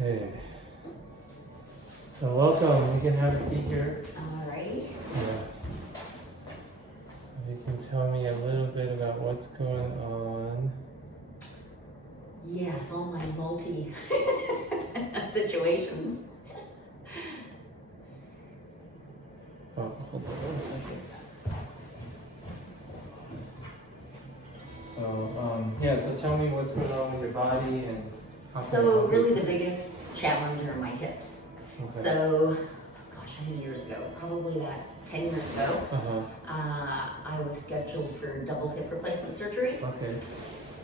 Okay. So welcome. You can have a seat here. All right. Yeah. So you can tell me a little bit about what's going on. Yes, all my multi situations. Oh, hold on 1 second. So yeah. So tell me what's going on with your body and how can I So help you? really the biggest challenge are my hips. Okay. So, gosh, how many years ago? Probably about 10 years ago, I was scheduled for double hip replacement surgery. Okay.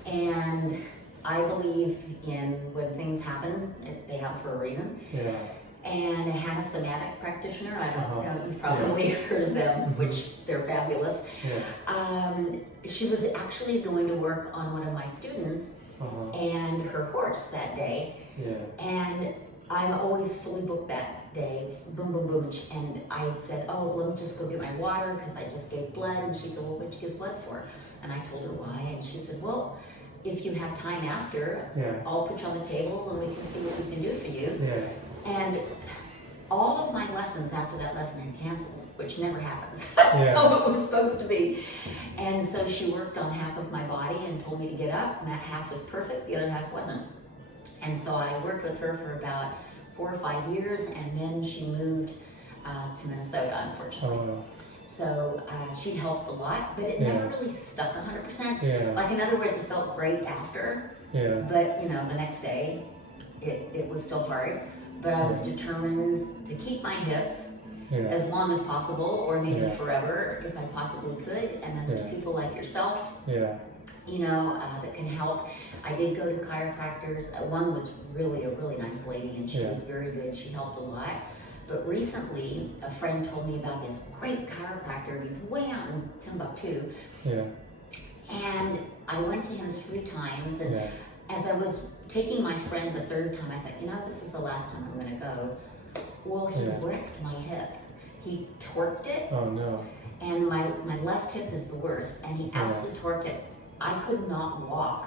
And I believe in when things happen, they happen for a reason. Yeah. And I had a somatic practitioner. I don't know, you've Yeah. probably heard of them, Mhm. which they're fabulous. Yeah. She was actually going to work on one of my students and her horse that day. Yeah. And I'm always fully booked that day, boom, boom, boom. And I said, oh, let me just go get my water because I just gave blood. And she said, well, what'd you give blood for? And I told her why. And she said, well, if you have time after, Yeah. I'll put you on the table and we can see what we can do for you. Yeah. And all of my lessons after that lesson had canceled, which never happens. Yeah. So it was supposed to be. And so she worked on half of my body and told me to get up, and that half was perfect, the other half wasn't. And so I worked with her for about 4 or 5 years, and then she moved to Minnesota, unfortunately. Oh no. So she helped a lot, but it Yeah. never really stuck 100%. Yeah. Like, in other words, it felt great after, Yeah. but you know, the next day, it was still hard. But I was determined to keep my hips Yeah. as long as possible, or maybe Yeah. forever if I possibly could. And then there's Yeah. people like yourself, Yeah. you know, that can help. I did go to chiropractors. One was really a really nice lady, and she Yeah. was very good. She helped a lot. But recently, a friend told me about this great chiropractor. He's way out in Timbuktu. Yeah. And I went to him 3 times, and Yeah. as I was taking my friend the 3rd time, I thought, you know, this is the last time I'm going to go. Well, he Yeah. wrecked my hip. He torqued it, Oh no. and my left hip is the worst, and he Yeah. absolutely torqued it. I could not walk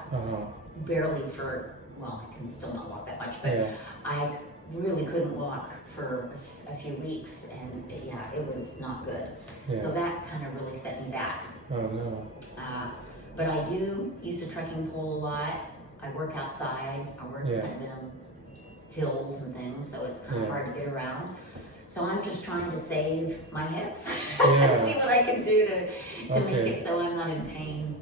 barely for, well, I can still not walk that much, but Yeah. I really couldn't walk for a few weeks, and yeah, it was not good. Yeah. So that kind of really set me back. Oh no. But I do use the trekking pole a lot. I work outside. I work Yeah. kind of in hills and things, so it's kind of Yeah. hard to get around. So I'm just trying to save my hips, Yeah. see what I can do to make Okay. it so I'm not in pain.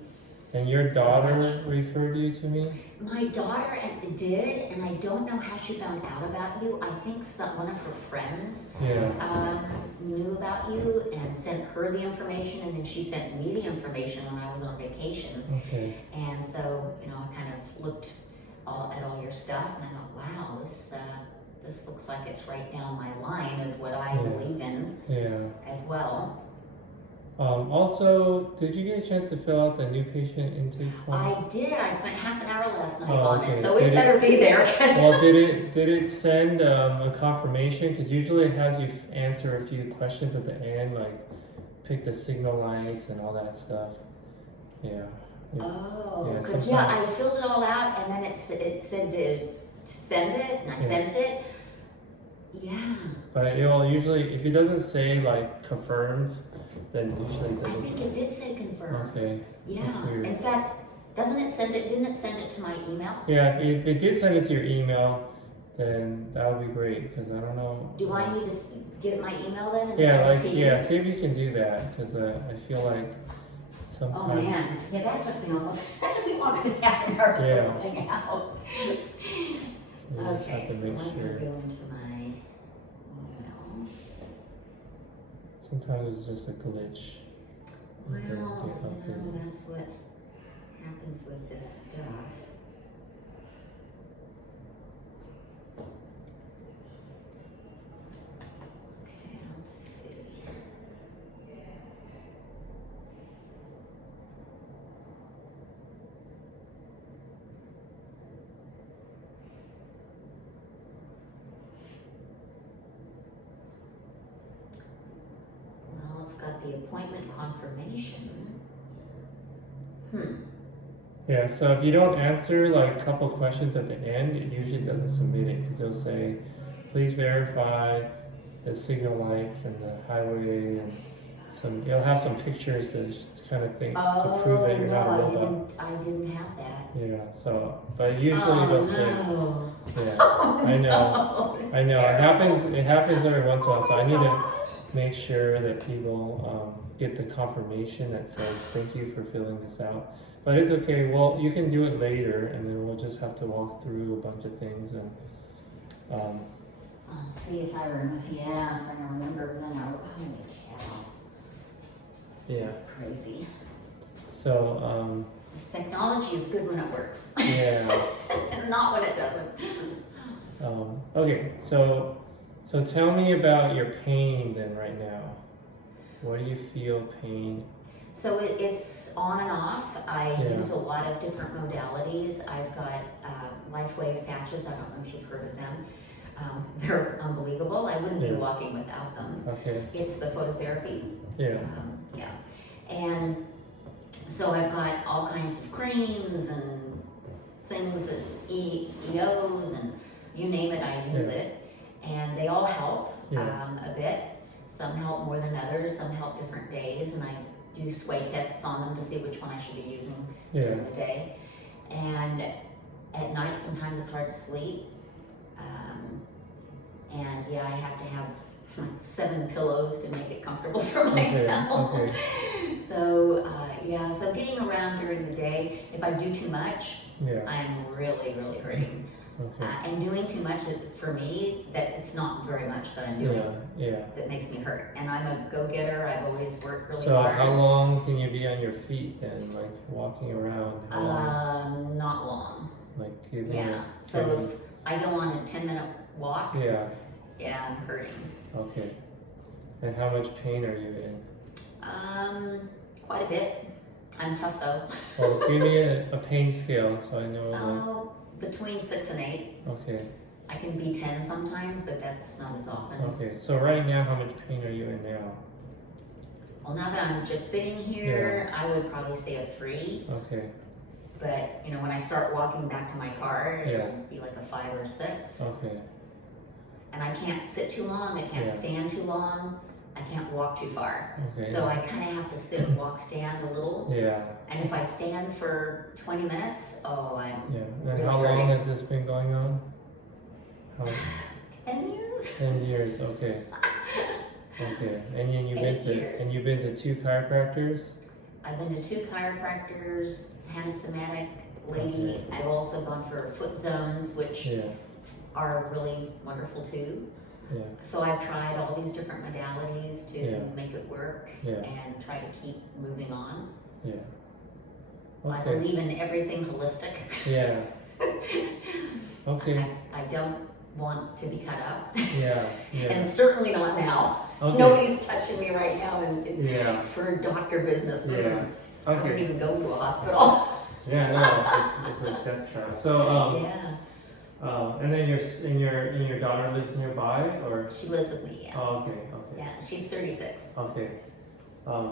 And your So daughter much. referred you to me? My daughter did, and I don't know how she found out about you. I think one of her friends Yeah. knew about you and sent her the information, and then she sent me the information when I was on vacation. Okay. And so, you know, I kind of looked at all your stuff, and I thought, wow, this looks like it's right down my line of what I Yeah. believe in Yeah. as well. Also, did you get a chance to fill out the new patient intake form? I did. I spent half an hour last night Oh, on okay. it, so Did it it- better be there. Well, did it send a confirmation? Because usually it has you answer a few questions at the end, like pick the signal lights and all that stuff. Yeah. Yeah. Oh, Yeah, because sometimes- I filled it all out, and then it said to send it, and I Yeah. sent it. Yeah, But it will usually, if it doesn't say like confirmed, then usually it I doesn't. think it did say confirm. Okay. Yeah, That's weird. in fact, didn't it send it to my email? Yeah, if it did send it to your email, then that would be great because I don't know. Do I need to get my email then and Yeah, send like it to you? yeah, see if you can do that because I feel like Oh sometimes. man, yeah, that took me longer than half an hour to Yeah. fill the thing out. So you just Okay, have to so make let me sure. go into my email. Sometimes it's just a glitch. Well, It doesn't get you know, updated. that's what happens with this stuff. Okay, let's see. Well, it's got the appointment confirmation. Yeah, Yeah, so if you don't answer like a couple questions at the end, it usually doesn't submit it because it'll say, please verify the signal lights and the highway and it'll have some pictures to kind of think to prove that you're not a robot. I didn't have that. Yeah, so, but usually they'll say, No. yeah, Oh, I know, no, it's I know, terrible. it happens every once in a while, so Oh I my need to gosh. make sure that people get the confirmation that says, thank you for filling this out. But it's okay, well, you can do it later, and then we'll just have to walk through a bunch of things, and, I'll see if I remember. Yeah, if I remember, then I'll. Holy cow. yeah, That's crazy. so, This technology is good when it works. yeah, And not when it doesn't. okay, so tell me about your pain then right now. What do you feel pain? So it's on and off. I Yeah. use a lot of different modalities. I've got LifeWave patches. I don't know if you've heard of them. They're unbelievable. I wouldn't be Yeah. walking without them. Okay, It's the phototherapy. yeah, Yeah. And so I've got all kinds of creams and things and EOs and you name it, I use Yeah. it. And they all help Yeah. a bit. Some help more than others, some help different days, and I do sway tests on them to see which one I should be using yeah, during the day. And at night, sometimes it's hard to sleep. And yeah, I have to have like 7 pillows to make it comfortable for okay, myself. okay, So yeah, so getting around during the day, if I do too much, yeah, I'm really, really hurting. okay, And doing too much for me, that it's not very much that I'm doing yeah, yeah. that makes me hurt. And I'm a go-getter. I've always worked really So hard. how long can you be on your feet then, like walking around? How long? Not long. Like give me Yeah. a So if I go on a 10-minute walk, yeah, yeah, I'm hurting. okay. And how much pain are you in? Quite a bit. I'm tough though. Well, give me a pain scale so I know. Like, Oh, between 6 and 8. okay, I can be 10 sometimes, but that's not as often. okay. So right now, how much pain are you in now? Well, now that I'm just sitting here, I would probably say a 3. Okay, But you know, when I start walking back to my car, Yeah. it'll be like a 5 or 6. okay, And I can't sit too long. I can't Yeah. stand too long. I can't walk too far. okay. So I kind of have to sit, walk, stand a little. Yeah, And if I stand for 20 minutes, oh, I'm yeah. And Really how long hurting. has this been going on? How, 10 years. 10 years. Okay, okay. And then you've been 8 to years. and you've been to 2 chiropractors. I've been to 2 chiropractors, hand somatic lady. Okay. I've also gone for foot zones, which Yeah, are really wonderful too. yeah, So I've tried all these different modalities to Yeah. make it work yeah, and try to keep moving on. yeah. I Okay. believe in everything holistic. Yeah. Okay. I don't want to be cut up, Yeah. Yeah. and certainly not now. Okay. Nobody's touching me right now, and Yeah. for doctor business, Yeah. I wouldn't Okay. even go to a hospital. Yeah. No, it's a death trap. So Yeah, and then your daughter lives nearby, or? she lives with me. Yeah, Oh, okay. Okay. yeah, she's 36. Okay.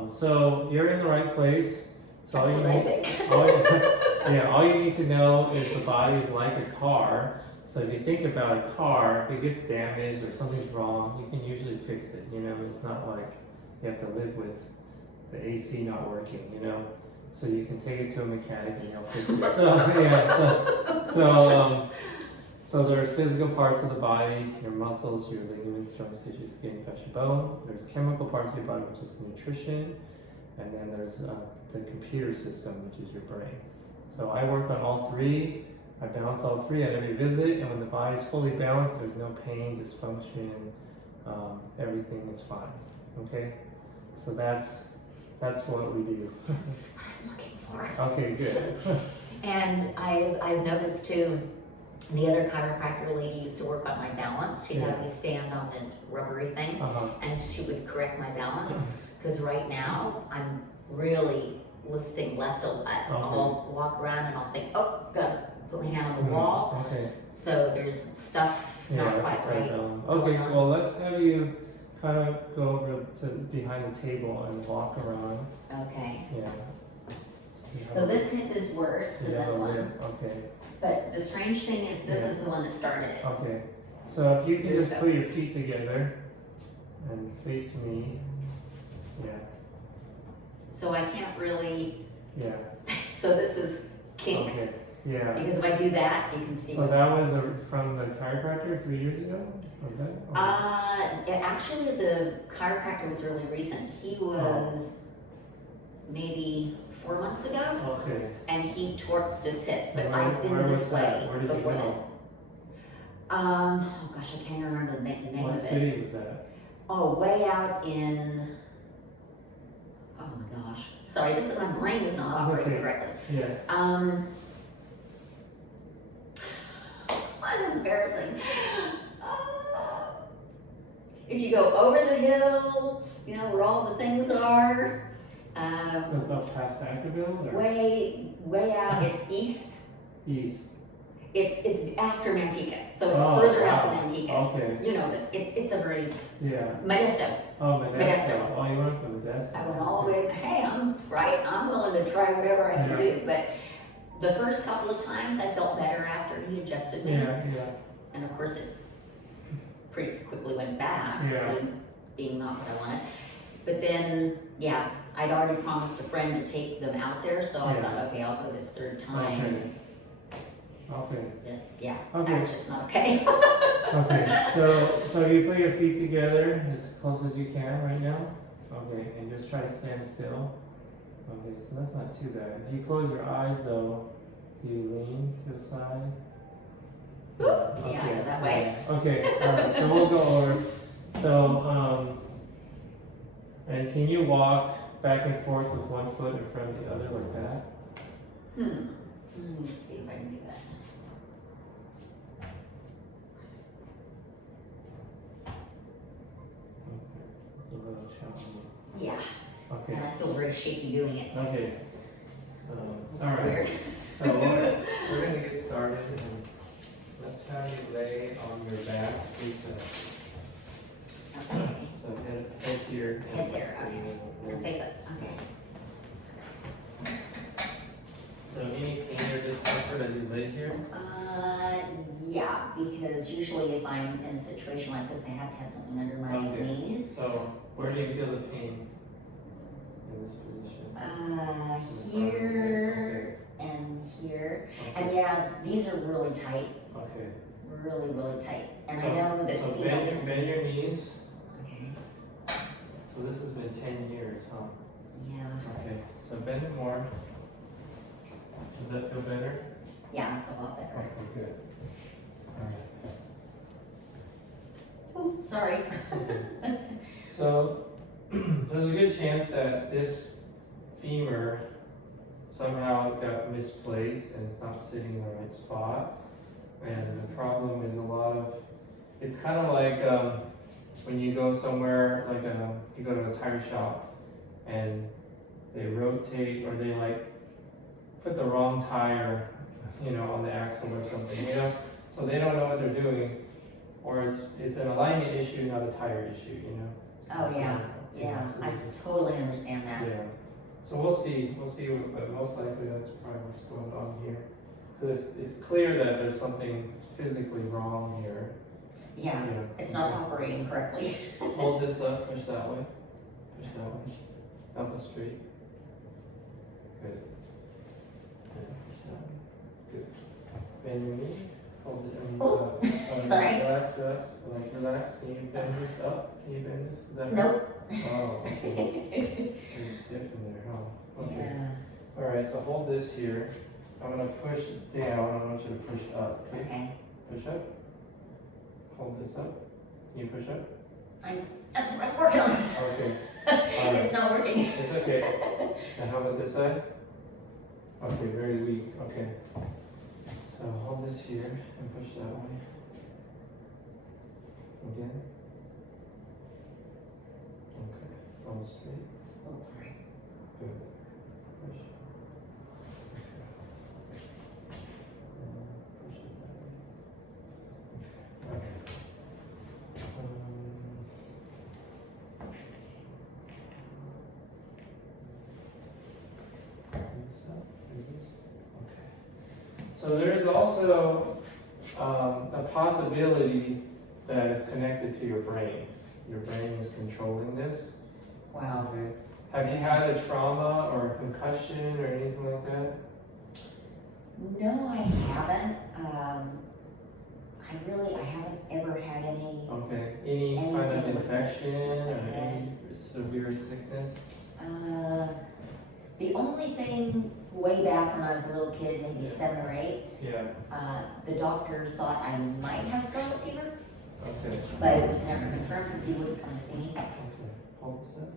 So you're in the right place. So That's all you what I need, think. all you need to know is the body is like a car. So if you think about a car, if it gets damaged or something's wrong, you can usually fix it. You know, it's not like you have to live with the AC not working. You know, so you can take it to a mechanic and he'll fix it. So yeah, so there's physical parts of the body, your muscles, your ligaments, joints, tissue, skin, flesh, and bone. There's chemical parts of your body, which is nutrition, and then there's the computer system, which is your brain. So I work on all 3. I balance all 3 at every visit, and when the body's fully balanced, there's no pain, dysfunction, everything is fine. Okay, so that's what we do. That's what I'm looking for. Okay, good. And I've noticed too, the other chiropractor lady used to work on my balance. She'd have me stand on this rubbery thing, and she would correct my balance. Because right now, I'm really listing left a lot. I'll walk around and I'll think, oh, gotta put my hand on the wall. Okay. So there's stuff not quite that's right. Okay, going on. well, let's have you kind of go over to behind the table and walk around. Okay. Yeah. So this hip is worse than this one. Okay. But the strange thing is, this is the one that started it. Okay. So if you can Here's just the- put your feet together and face me. Yeah. So I can't really, Yeah. so this is kinked. Okay. Yeah. Because if I do that, you can see. So that was from the chiropractor 3 years ago? Was that? Actually, the chiropractor was really recent. He was maybe 4 months ago, Okay. and he torqued this hip. But Where- I've been where was this that? way Where did you before go? that. Oh gosh, I can't remember the name What of it. city was that? Oh, way out in. Oh my gosh. Sorry, my brain is not operating Okay. correctly. Yeah. That's embarrassing. If you go over the hill, you know where all the things are. So it's up past Vacaville or Way out. It's east. east? It's after Manteca, so it's Oh, further out wow. than Manteca. Okay. You know that it's a very Yeah. Modesto. Oh, Modesto. Modesto. Oh, you went to Modesto. I went all the way. Hey, I'm willing to try whatever I can Yeah. do. But the first couple of times I felt better after he adjusted me, Yeah, yeah. and of course it pretty quickly went back Yeah. to being not what I wanted. But then, yeah, I'd already promised a friend to take them out there, so I Yeah. thought, okay, I'll go this third time. Okay. Okay. Yeah, Okay. that's just not okay. Okay. So you put your feet together as close as you can right now. Okay, and just try to stand still. Okay, so that's not too bad. If you close your eyes though, do you lean to the side? Yeah, I go that way. Okay, alright, so we'll go over. So, and can you walk back and forth with one foot in front of the other like that? Let me see if I can do that. Okay, it's a little challenging. Yeah, Okay, and I feel very shaky doing it. okay. It's Alright, weird. so we're gonna get started and let's have you lay on your back, face up. Okay. So head here. Head here, okay. And Face up. Okay. so any pain or discomfort as you lay here? Yeah, because usually if I'm in a situation like this, I have to have something under my Okay. knees. So where do you feel the pain in this position? Here and here. Okay. And yeah, these are really tight, Okay. really tight. And So- I know that, So see, that's- bend your knees. okay, So this has been 10 years, huh? yeah, Okay. So bend it more. Does that feel better? yeah, it's a lot better. Okay, good. All right. Oh, sorry. So there's a good chance that this femur somehow got misplaced and it's not sitting in the right spot. And the problem is it's kind of like when you go somewhere, like you go to a tire shop and they rotate or they like put the wrong tire, on the axle or something, so they don't know what they're doing, or it's an alignment issue, not a tire issue, Oh, yeah, yeah, I totally understand that. Yeah. So we'll see, but most likely that's probably what's going on here. Because it's clear that there's something physically wrong here. Yeah, it's not operating correctly. Hold this up, push that way. Push that way. Up the street. Good. Yeah, push that way. Good. Bend your knee. Hold it. Oh, sorry. Relax. Relax. Can you bend this up? Can you bend this? Is that Nope. Oh, okay. You're stiff in there, huh? Okay. Yeah, Alright, so hold this here. I'm gonna push down. I want you to push up. Okay? okay. Push up. Hold this up. Can you push up? That's what I'm working on. Okay. It's not working. It's okay. And how about this side? Okay, very weak. Okay. So hold this here and push that way. Again. Okay. Almost straight. Oh, sorry. Good. Push. Push it that way. Okay. This up. So there's also a possibility that it's connected to your brain. Your brain is controlling this. Wow. Okay. Have you had a trauma or a concussion or anything like that? No, I haven't. I haven't ever had any. Okay. Any kind of Anything with infection or the head. any severe sickness? The only thing way back when I was a little kid, maybe 7 or 8, Yeah. the doctor thought I might have scarlet fever, Okay. but it was never confirmed because he wouldn't come and see me. Okay. Hold this up.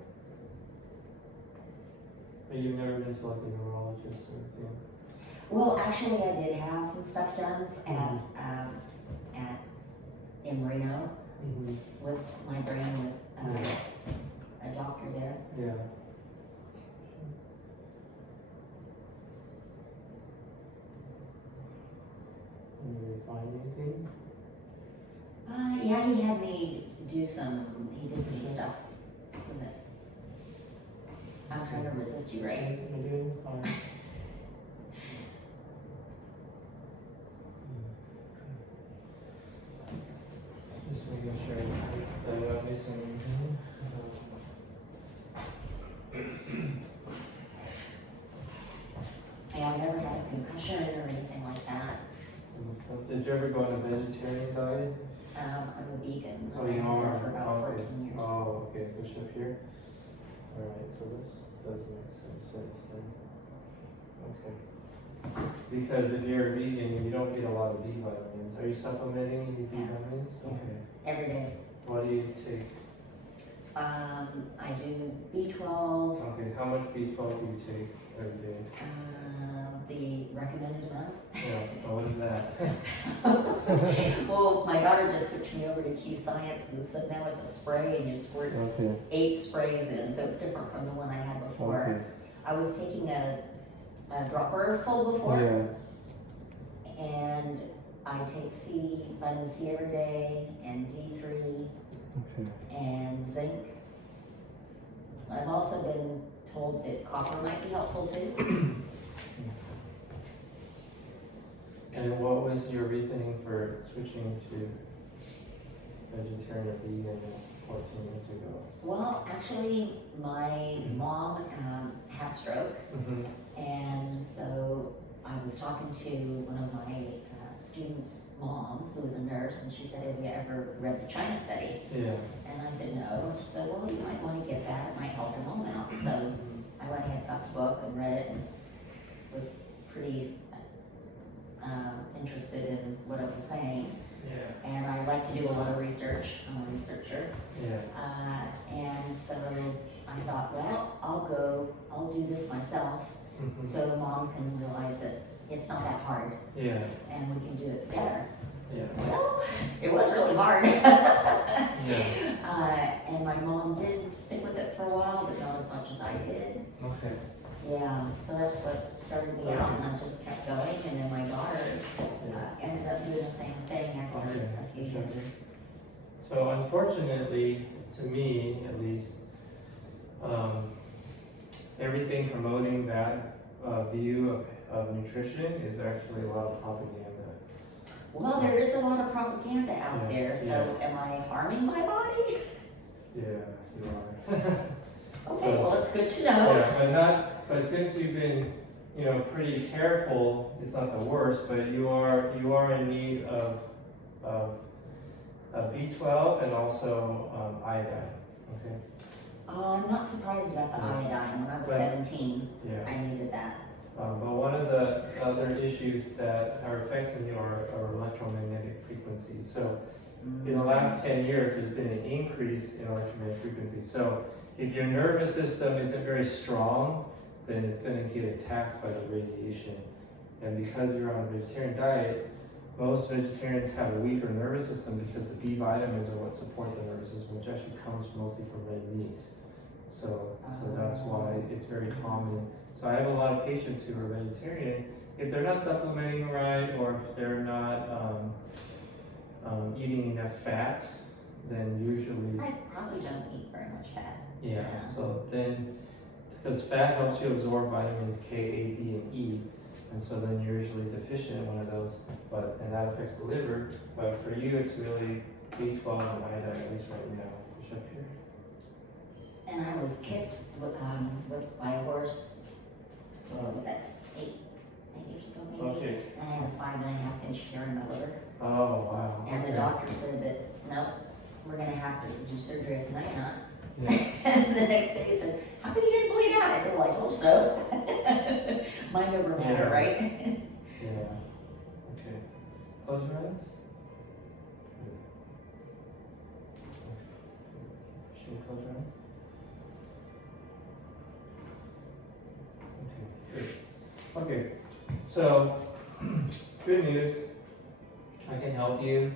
But you've never been to like a neurologist or anything? Well, actually, I did have some stuff done in Reno Mm-hmm. with my brain with a doctor there. Yeah. And did they find anything? Yeah, he had me do some. He did some stuff with it. I'm trying to resist you, right? You're doing fine. Just making sure that you're not missing anything. Yeah, I never had a concussion or anything like that. So, did you ever go on a vegetarian diet? I'm a vegan. Oh, I've you been are? for about Okay. 14 years. Oh, okay, push up here. Alright, so this does make some sense then. Okay. Because if you're a vegan, you don't get a lot of B vitamins. Are you supplementing any B Yeah. vitamins? Yeah. Okay. Every day. What do you take? I do B12, Okay, how much B12 do you take every day? the recommended amount. Yeah, so what is that? Well, my daughter just switched me over to Q Science, and so now it's a spray and you squirt Okay. 8 sprays in, so it's different from the one I had before. Okay. I was taking a dropper full before, Yeah. and I take vitamin C every day, and D3, Okay. and zinc. I've also been told that copper might be helpful too. And what was your reasoning for switching to vegetarian or vegan 14 years ago? Well, actually, my mom had a stroke, Mm-hmm. and so I was talking to one of my students' moms, who was a nurse, and she said, "Have you ever read the China Study?" Yeah. And I said, "No." And she said, "Well, you might want to get that. It might help your mom out." So I went ahead, got the book, and read it, and was pretty interested in what it was saying. Yeah. And I like to do a lot of research. I'm a researcher. Yeah. And so I thought, well, I'll do this myself, Mm-hmm. so mom can realize that it's not that hard, Yeah. and we can do it together. Yeah. Well, it was really hard. Yeah. And my mom did stick with it for a while, but not as much as I did. Okay. Yeah, so that's what started me out, and I just kept going, and then my daughter ended up doing the same thing after Okay. a few years. So unfortunately, to me at least, everything promoting that view of nutrition is actually a lot of propaganda. Well, there is a lot of propaganda out Yeah, there, so yeah. am I harming my body? Yeah, you are. Okay, So- well, it's good to know. Yeah, but since you've been, pretty careful, it's not the worst, but you are in need of B12 and also iodine. Okay. I'm not surprised about the Yeah. iodine. When I was But- 17, Yeah. I needed that. But one of the other issues that are affecting you are electromagnetic frequencies. So in the last 10 years, there's been an increase in electromagnetic frequencies. So if your nervous system isn't very strong, then it's going to get attacked by the radiation. And because you're on a vegetarian diet, most vegetarians have a weaker nervous system because the B vitamins are what support the nervous system, which actually comes mostly from red meat. So that's why it's very common. So I have a lot of patients who are vegetarian. If they're not supplementing right, or if they're not eating enough fat, then usually, I probably don't eat very much fat. yeah. Yeah. So then, because fat helps you absorb vitamins K, A, D, and E, And so then you're usually deficient in one of those, and that affects the liver. But for you, it's really B12 and iodine, at least right now. Push up here. And I was kicked by a horse, what was that, 8 years ago maybe? Okay. And I had a 5.5-inch tear in my liver. Oh, wow. And okay. the doctor said that, no, we're gonna have to do surgery. I said, no, you're not. Yeah. And the next day he said, how come you didn't bleed out? I said, well, I told you so. Mind over matter, Yeah. right? Yeah. Okay. Close your eyes. Okay. Should we close your eyes? Okay. Good. Okay. So, good news. I can help you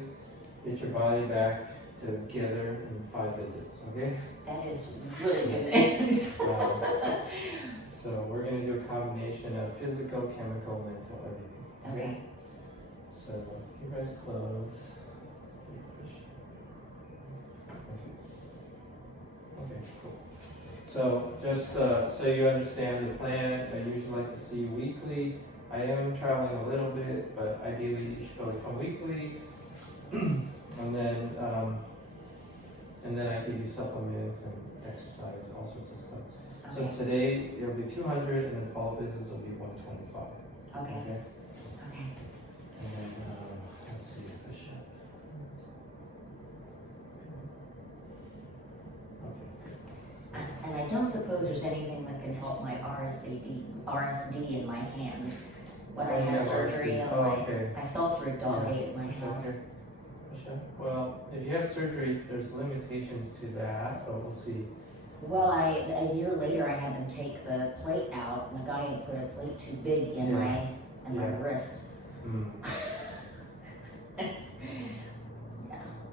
get your body back together in 5 visits. Okay. That is really good news. So we're going to do a combination of physical, chemical, mental, everything. Okay. So you guys close. You push. Okay, cool. So just so you understand the plan, I usually like to see you weekly. I am traveling a little bit, but ideally you should probably come weekly. And then I give you supplements and exercise, all sorts of stuff. Okay. So today it'll be 200, and then follow-up visits will be 125. Okay. Okay. Okay. And then let's see, push up. Okay. And I don't suppose there's anything that can help my RSD in my hand. When I had surgery on my, okay. I fell through a dog gate at my Push up house. here. Push up. Well, if you have surgeries, there's limitations to that, but we'll see. Well, a year later, I had them take the plate out, and the guy had put a plate too big in Yeah. my Yeah. wrist. Mm. Yeah.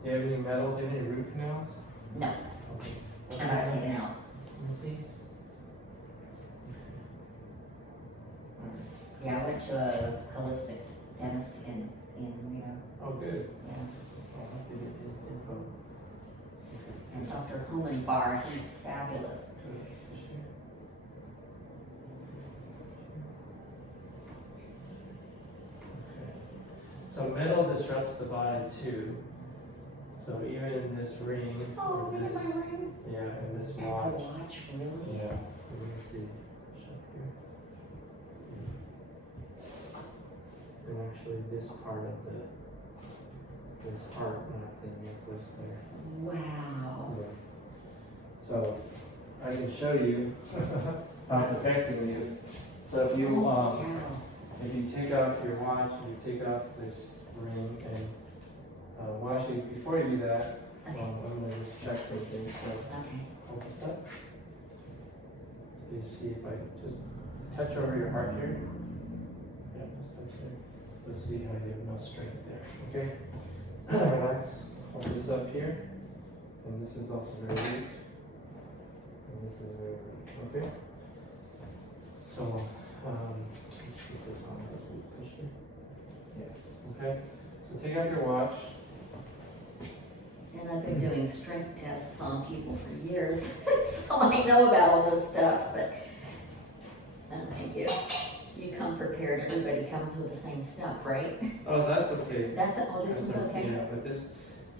Do you have any metal in your root canals? No, Okay. I got it taken out. Let me see. Yeah, I went to a holistic dentist in Reno. Oh, good. Yeah. I'll have to get his info. And Dr. Humenbar, he's fabulous. Good. Push here. Okay. So metal disrupts the body too. So even in this ring, Oh, or look at this, my ring. yeah, and this And the watch, watch, really? yeah, let me see. Push up here. And actually this part of this heart, not the necklace there. Wow. Yeah. So I can show you how it's affecting you. So if you Wow. if you take off your watch and you take off this ring and well actually before you do that, Okay. I'm gonna just check something. So Okay. hold this up. So you see if I just touch over your heart here. Yeah, just touch there. Let's see how you have no strength there. Okay. Relax. Hold this up here. And this is also very weak. And this is very weak. Okay? So, let's get this on as we push it. Yeah. Okay? So take out your watch. And I've been doing strength tests on people for years, so I know about all this stuff, but thank you. So you come prepared, everybody comes with the same stuff, right? Oh, that's okay. That's it, oh, this That's one's okay? Yeah, but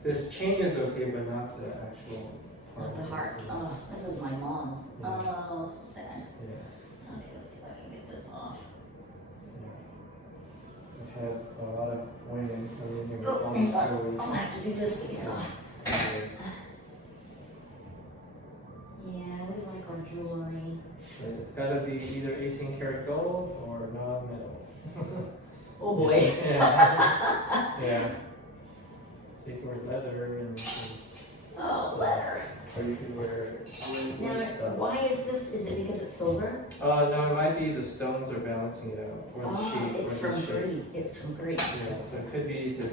this chain is okay, but not the actual Not the heart, oh, this is my mom's, Yeah. oh, so sad. Yeah. Okay, let's see if I can get this off. Yeah. I've had a lot of women come in here Oh, with almost hang 4 on. weeks. I'll have to do this again. Yeah, we like our jewelry. And it's got to be either 18 karat gold or non-metal. Oh boy. Yeah. Yeah. So you can wear leather and Oh, leather. or you can wear Now, wood stuff. why is this, is it because it's silver? No, it might be the stones are balancing it out, or the Oh, shape, it's or from the shape. Greece, it's from Greece. Yeah, so it could be the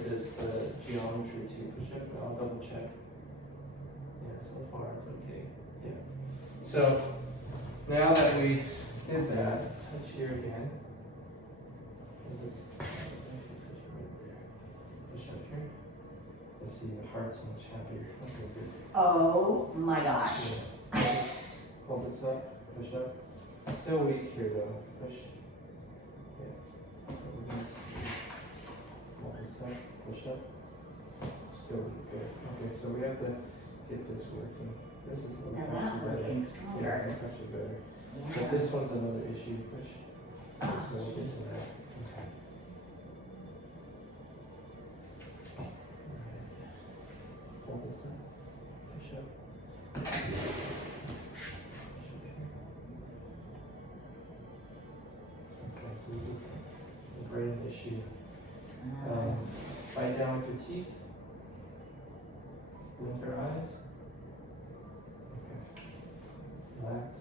geometry too. Push up, I'll double check. Yeah, so far it's okay. Yeah. So now that we did that, touch here again. We'll just touch right there. Push up here. Let's see, the heart's much happier. Okay, good. Oh my gosh. Yeah. Hold this up, push up. Still weak here though. Push. Yeah. Let's see. Hold this up, push up. Still good. Okay, so we have to get this working. This is a little Now that one's better. getting Yeah, stronger. that's actually better. But Yeah. this one's another issue. Push. Oh, So we'll get to that. Okay. Alright. Hold this up. Push up. Okay, so this is a brain issue. Bite down with your teeth. Blink your eyes. Okay. Relax.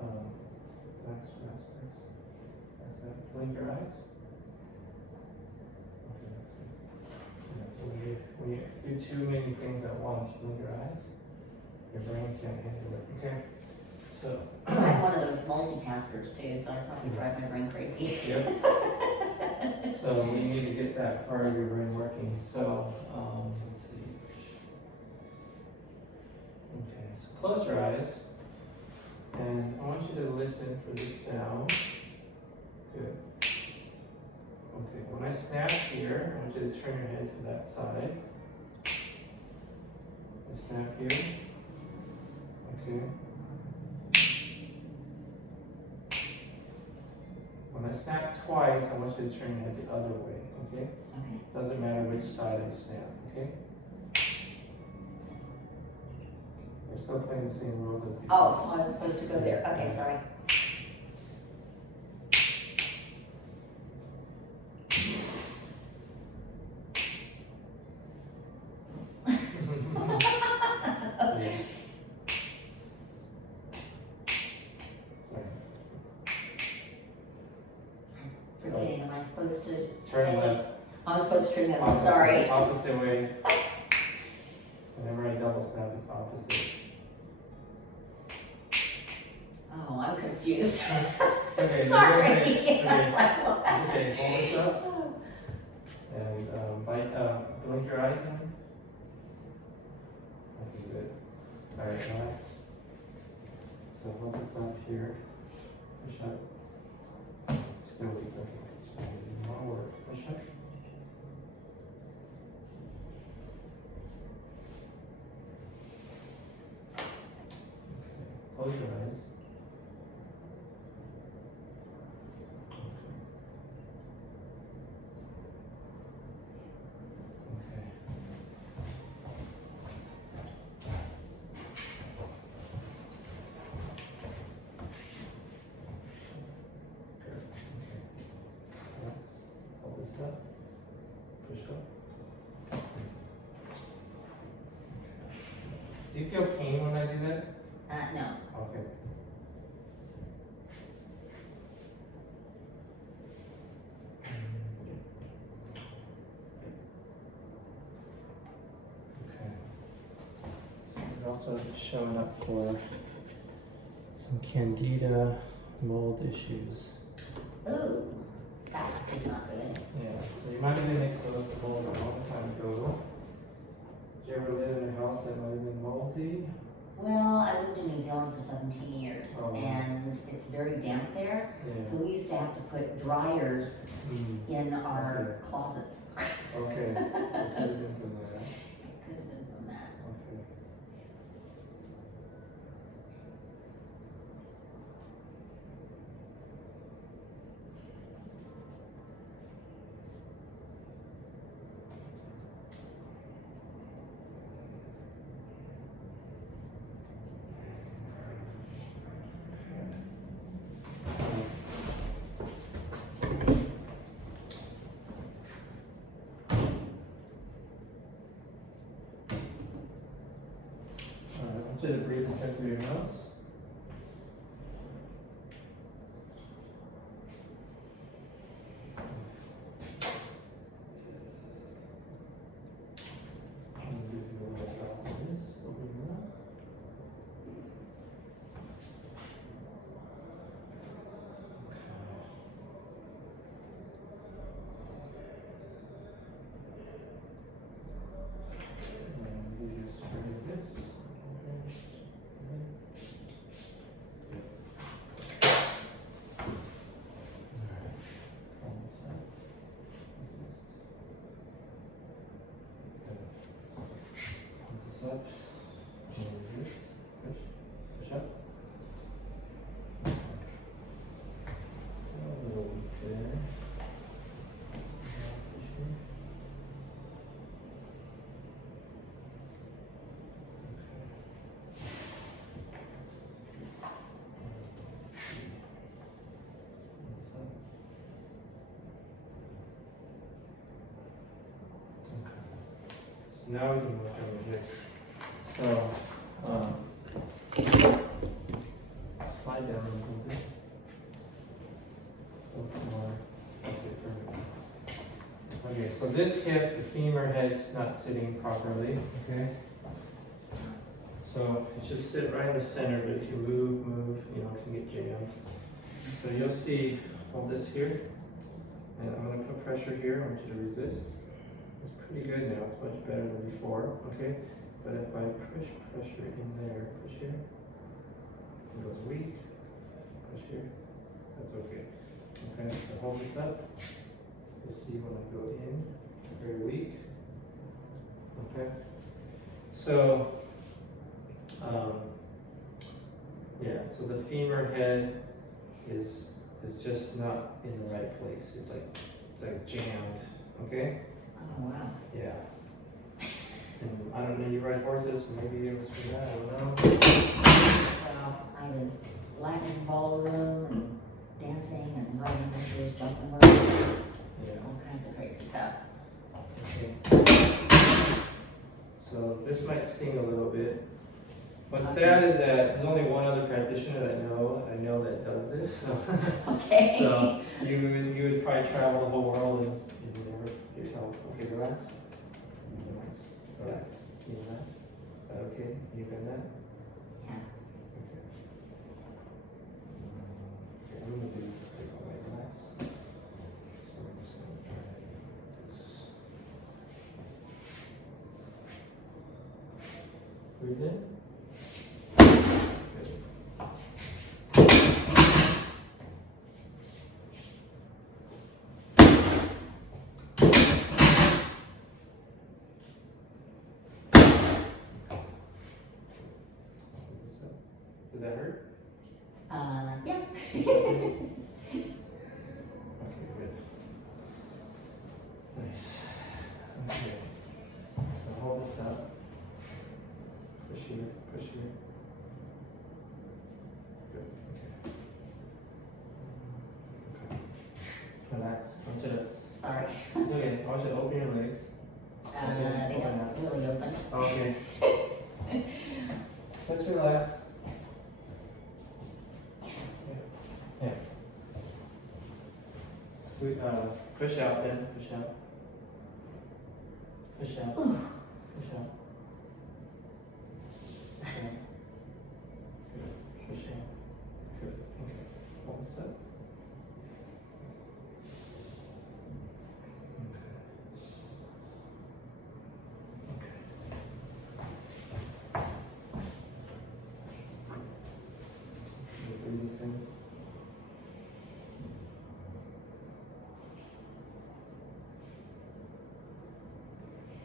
Relax. That's that. Blink your eyes. Okay, that's good. Yeah, so when you do too many things at once, blink your eyes. Your brain can't handle it. Okay. So. I'm one of those multitaskers too, so I probably drive my brain crazy. Yep. So we need to get that part of your brain working. So let's see. Okay, so close your eyes, and I want you to listen for this sound. Good. Okay, when I snap here, I want you to turn your head to that side. I snap here. Okay. When I snap twice, I want you to turn your head the other way, okay? Okay. Doesn't matter which side I snap, okay? We're still playing the same rules as before. Oh, so I'm supposed to go there. Okay, sorry. Yeah. Sorry. Forgetting, am I supposed to Turn stay? left. I'm supposed to turn left, Opposite- sorry. Opposite way. Whenever I double snap, it's opposite. Oh, I'm confused. Okay, Sorry. okay, I was like, what? Okay, hold this up. And blink your eyes in. Okay, good. Alright, relax. So hold this up here. Push up. Still weak, okay. So more work. Push up. Okay. Close your eyes. Okay. Good. Okay. Relax. Hold this up. Push up. Do you feel pain when I do that? No. Okay. Okay. You're also showing up for some candida mold issues. Ooh, that is not good. Yeah, so you might have been exposed to mold a long time ago. Did you ever live in a house that might have been moldy? Well, I lived in New Zealand for 17 years, Oh. and it's very damp there. Yeah. So we used to have to put dryers Hmm. in our closets. Okay, so it could have been from that. It could have been from that. Okay. Alright, I want you to breathe this in through your nose. I'm gonna give you a little drop of this. Open your mouth. And you just spray this. Okay. Alright. Hold this up. up. And resist. Push. Push up. A little weak there. Push here. Now we can work on your hips. So, slide down a little bit. A little more. That's it, perfect. Okay, so this hip, the femur head's not sitting properly. Okay. So it should sit right in the center, but if you move, you know, it can get jammed. So you'll see, hold this here, and I'm going to put pressure here. I want you to resist. It's pretty good now, it's much better than before, okay? But if I push pressure in there, push here, it goes weak, push here, that's okay. Okay, so hold this up. You'll see when I go in, very weak. Okay? So, yeah, so the femur head is just not in the right place. It's like jammed, okay? Oh, wow. Yeah. And I don't know, you ride horses, maybe it was for that, I don't know. Well, I did Latin ballroom and dancing and riding horses, jumping horses, Yeah. all kinds of crazy stuff. Okay. So this might sting a little bit. What's sad is that there's only one other practitioner that I know that does this. So, Okay. so you would probably travel the whole world and you never get help. Okay, relax. Relax. Relax. Can you relax? Is that okay? Can you bend that? Yeah. Okay. Okay, I'm gonna do this thing all the way relax. So we're just gonna try this. Breathe in. Good. Did that hurt? Yeah. Okay, good. Nice. Okay. So hold this up. Push here, push here. Good, okay. Okay. Relax. I want you to, Sorry. it's okay. I want you to open your legs. They don't really open. Okay. Just relax. Yeah. Push out then. Push out. Push out. Push out. Push out. Good. Push out. Good. Okay. Hold this up. Okay. Can you breathe this in?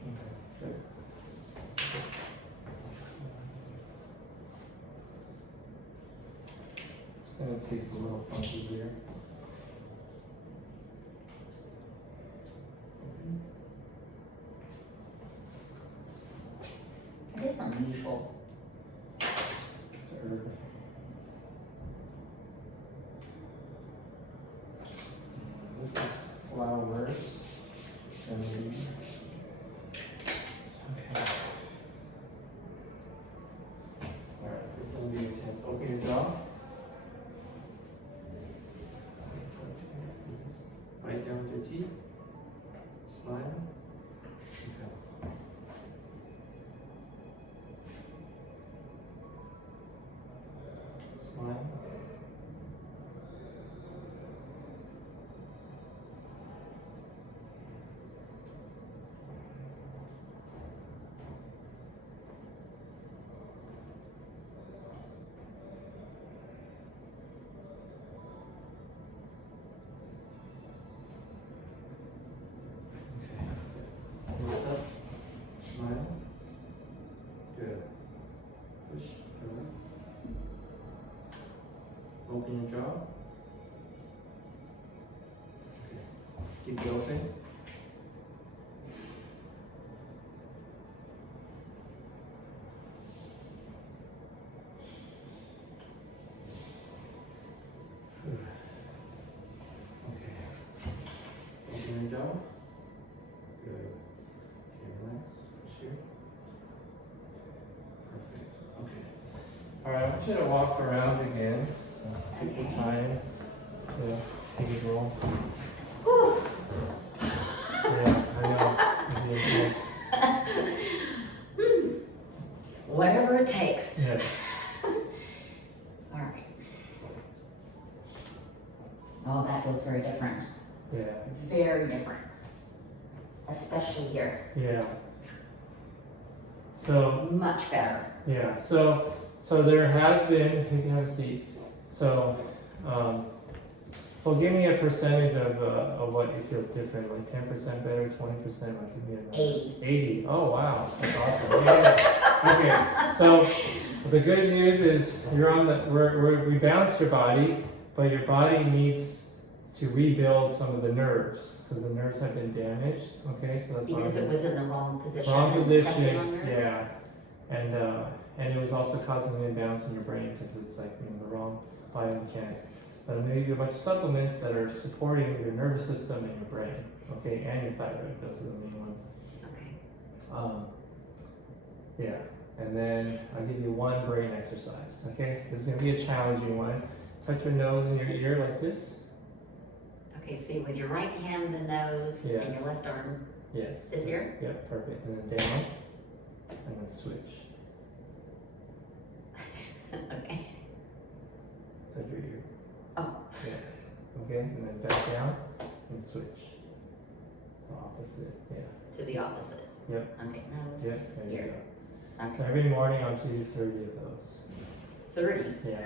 Okay, good. It's gonna taste a little funky here. It is unusual. It's a herb. This is flowers and leaves. Okay. Alright, this is gonna be intense. Open your jaw. Bite down with your teeth. Smile. Okay. in your jaw. Okay. Keep it open. Okay. Open your jaw. Good. Okay, relax. Push here. Perfect. Okay. Alright, I want you to walk around again. So take your time to take a roll. Whew. Yeah, I know. You did this. Whatever it takes. Yes. All right. Oh, that was very different. Yeah. Very different. Especially here. Yeah. So Much better. yeah. So there has been. You can have a seat. So, well, give me a percentage of what you feels different. Like 10% better, 20%. Like give me a number. 80. 80. Oh wow, that's awesome. Yeah. Okay. So the good news is you're on the. We balanced your body, but your body needs to rebuild some of the nerves because the nerves have been damaged. Okay, so that's why Because it was in the wrong position. wrong and position. pressing on nerves? Yeah, and it was also causing an imbalance in your brain because it's like the wrong biomechanics. But I'm gonna give you a bunch of supplements that are supporting your nervous system and your brain. Okay, and your thyroid. Those are the main ones. Okay. Yeah, and then I'll give you one brain exercise. Okay, this is gonna be a challenging one. Touch your nose and your ear like this. Okay, so with your right hand, the nose, Yeah. and your left arm, Yes. this ear? Yep, perfect. And then down, and then switch. Okay. Touch your ear. Oh. Yeah. Okay, and then back down and switch. So opposite. Yeah. To the opposite. Yep. Okay, nose. Yep. There you Ear. go. Okay. So every morning I'll do 30 of those. 30. Yeah.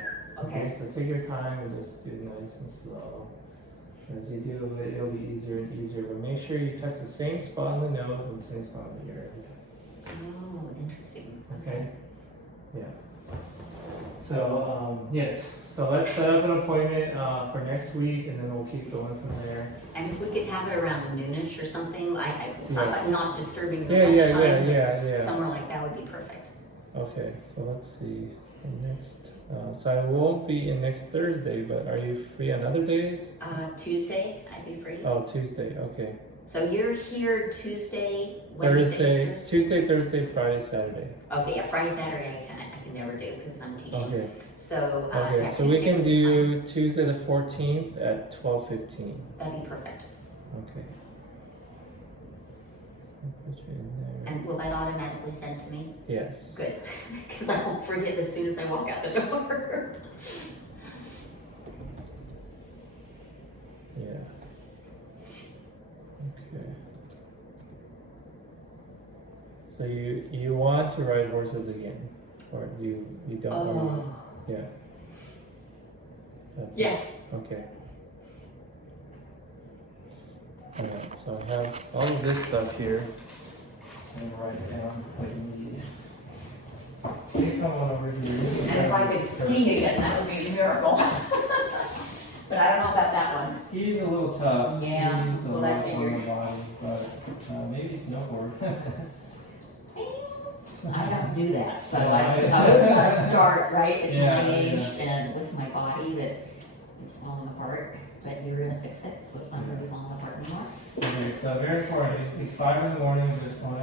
Okay. So take your time and just do nice and slow. As you do it, it'll be easier and easier. But make sure you touch the same spot on the nose and the same spot on the ear every time. Oh, interesting. Okay. Yeah. So yes. So let's set up an appointment for next week, and then we'll keep going from there. And if we could have it around noonish or something, Yeah. I'm not disturbing the Yeah, lunchtime, yeah. somewhere like that would be perfect. Okay. So let's see. So next. So I won't be in next Thursday, but are you free on other days? Tuesday, I'd be free. Oh, Tuesday. Okay. So you're here Tuesday, Wednesday, Tuesday, Thursday, Friday, Saturday. Okay, yeah, Friday, Saturday, I can never do because I'm teaching. Okay. So, Okay. that So we Tuesday can would be do Tuesday the 14th at 12:15. fine. That'd be perfect. Okay. I'll put you in there. And will that automatically send to me? Yes. Good, because I won't forget as soon as I walk out the door. Yeah. Okay. So you want to ride horses again, or you don't want Oh, to? Yeah. That's it. yeah. Okay. Alright, so I have all of this stuff here. So I'm gonna write down what you need. You come on over here. And if I could ski again, that would be a miracle. But I don't know about that one. Ski's a little tough. Yeah, Ski's a well, little I figured. on the body, but maybe snowboard. I don't do that, so Yeah, I I- would want to start right at Yeah, my age yeah. and with my body that is falling apart. But you're gonna fix it, so it's not really falling apart anymore. Okay, so very important. You take 5 in the morning with this one,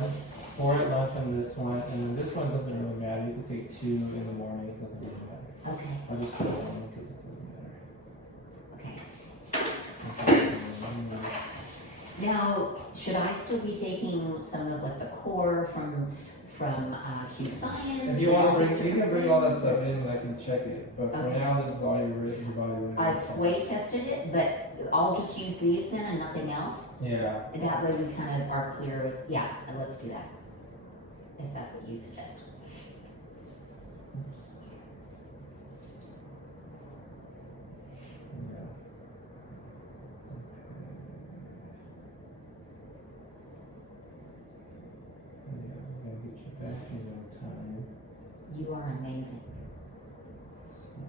4 at lunch on this one, and then this one doesn't really matter. You can take 2 in the morning, it doesn't really matter. Okay, I'll just put one because it doesn't matter. okay. Okay, and then Now, should I still be taking some of like the core from Q Science? if you and want all to these bring, you can different bring all that things? stuff in and I can check it. But for Okay. now, this is all your body weight. I've sway tested it, but I'll just use these then and nothing else. Yeah. And that way we kind of are clear with, yeah, and let's do that. If that's what you suggest. Yeah. Okay. Yeah, I'm gonna get you back in no time. You are amazing. So,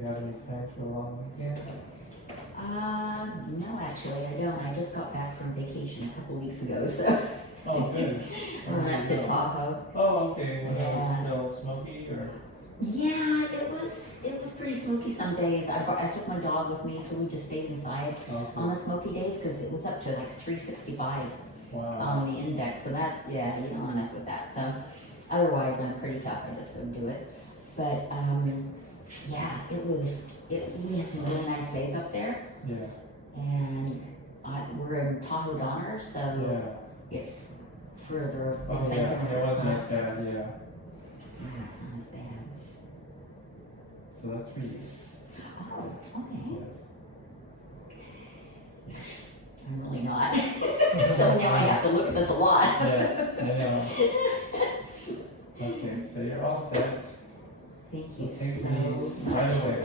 you have any plans for a long weekend? No, actually, I don't. I just got back from vacation a couple weeks ago, so Oh, good. I went to Tahoe. Oh, okay. Well, that was Yeah. still smoky, or? Yeah, it was pretty smoky some days. I took my dog with me, so we just stayed inside on Okay. the smoky days because it was up to like 365 Wow. on the index. So that, yeah, you don't want to mess with that. So otherwise, I'm pretty tough. I just don't do it. But yeah, we had some really nice days up there, Yeah. and we're in Tahoe Donner, so Yeah. it's further. Oh, it's like yeah. almost It six wasn't miles. as bad, yeah. Yeah, it's not as bad. So that's for you. Oh, okay. Yes. I'm really not. So now I have to look at this a lot. Yes, I know. Okay, so you're all set. Thank you We'll take so these much. right away.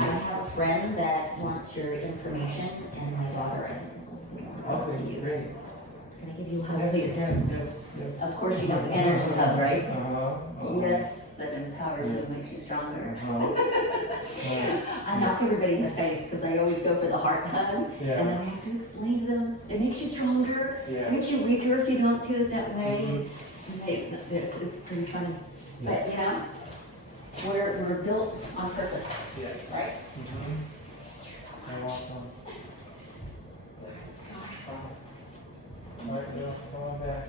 I have a friend that wants your information, and my daughter, I think, is supposed to be on to see Okay, you. great. Can I give you a hug, Yes, you please? can. Yes, yes. Of course, you know the energy hug, right? Uh-huh. Yes, that empowers you and makes you stronger. Uh-huh. I knock everybody in the face because I always go for the heart hug, and Yeah, then I have to explain to them it makes you stronger, yeah. makes you weaker if you don't do it that way. Mhm. And it's pretty funny. Yeah. But you know, we're built on purpose, Yes. right? Mhm. You're welcome. All right, Bill, come on back.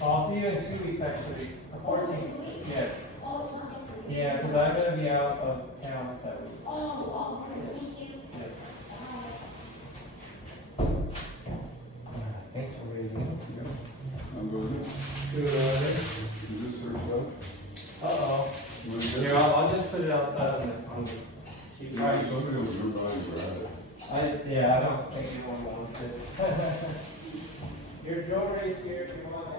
Well, I'll see you in 2 weeks, actually. The 14th. Yes. Oh, it's not next week. Yeah, because I'm gonna be out of town that week. Oh, good, thank you. Yes. Thanks for waiting. I'm good. Good. Is this her stuff? Uh-oh. What is Here, it? I'll just put it outside on the keep Yeah, right. somebody was reminding her. Yeah, I don't think anyone wants this. Your jewelry's here if you want it.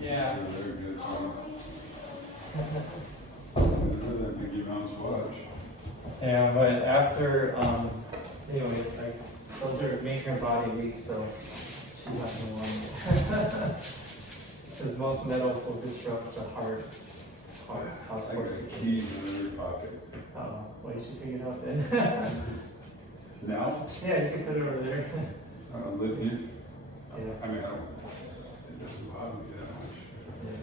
Yeah. Very good. That Mickey Mouse watch. Yeah, but after, anyways, like, those are maker body weeks, so she's not gonna want it. Because most metals will disrupt the heart, cause I got force. a key in every pocket. Well, you should take it out then. Now, Yeah, you can put it over there. let you, Yeah. I mean, it doesn't bother me that much. Yeah.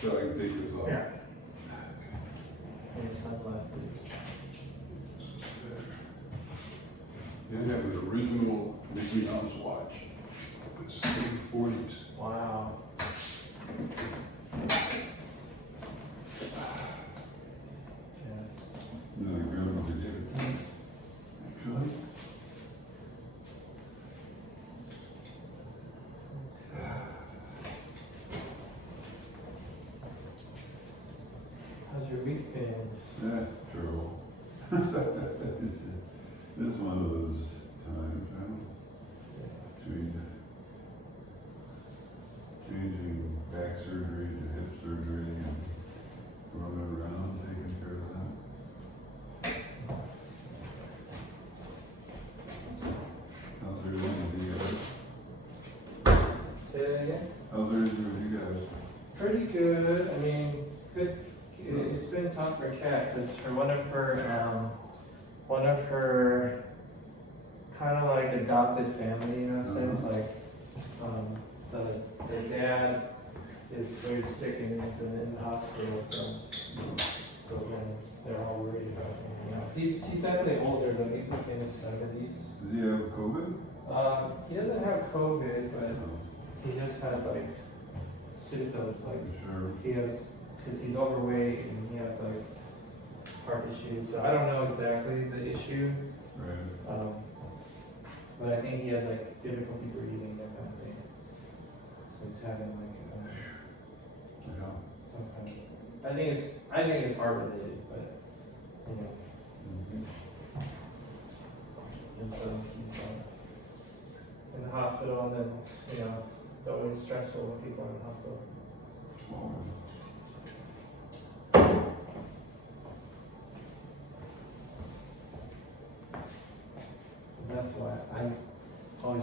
So I can take this off. Yeah. And your sunglasses. They have an original Mickey Mouse watch. It's in the 40s. Wow. Yeah. No, the grandmother gave it to me. Actually. How's your week been? Yeah, true. It's one of those times, between changing back surgery to hip surgery and running around taking care of that. How's everything with you guys? Say that again? How's everything with you guys? Pretty good. I mean, good. It's been tough for Kat because for one of her kind of like adopted family in a sense, like the dad is very sick and is in the hospital, so then they're all worried about him. You know, he's definitely older though. He's like in his 70s. Does he have COVID? He doesn't have COVID, but No. he just has like symptoms like. Sure. He has, because he's overweight and he has like heart issues. So I don't know exactly the issue, Right. but I think he has like difficulty breathing, that kind of thing. So he's having like Yeah. some kind of. I think it's heart related, but you know, Mhm. and so he's in the hospital, and then you know it's always stressful when people are in the hospital. Small one.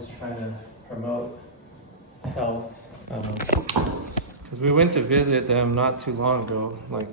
always trying to promote health. Because we went to visit them not too long ago, like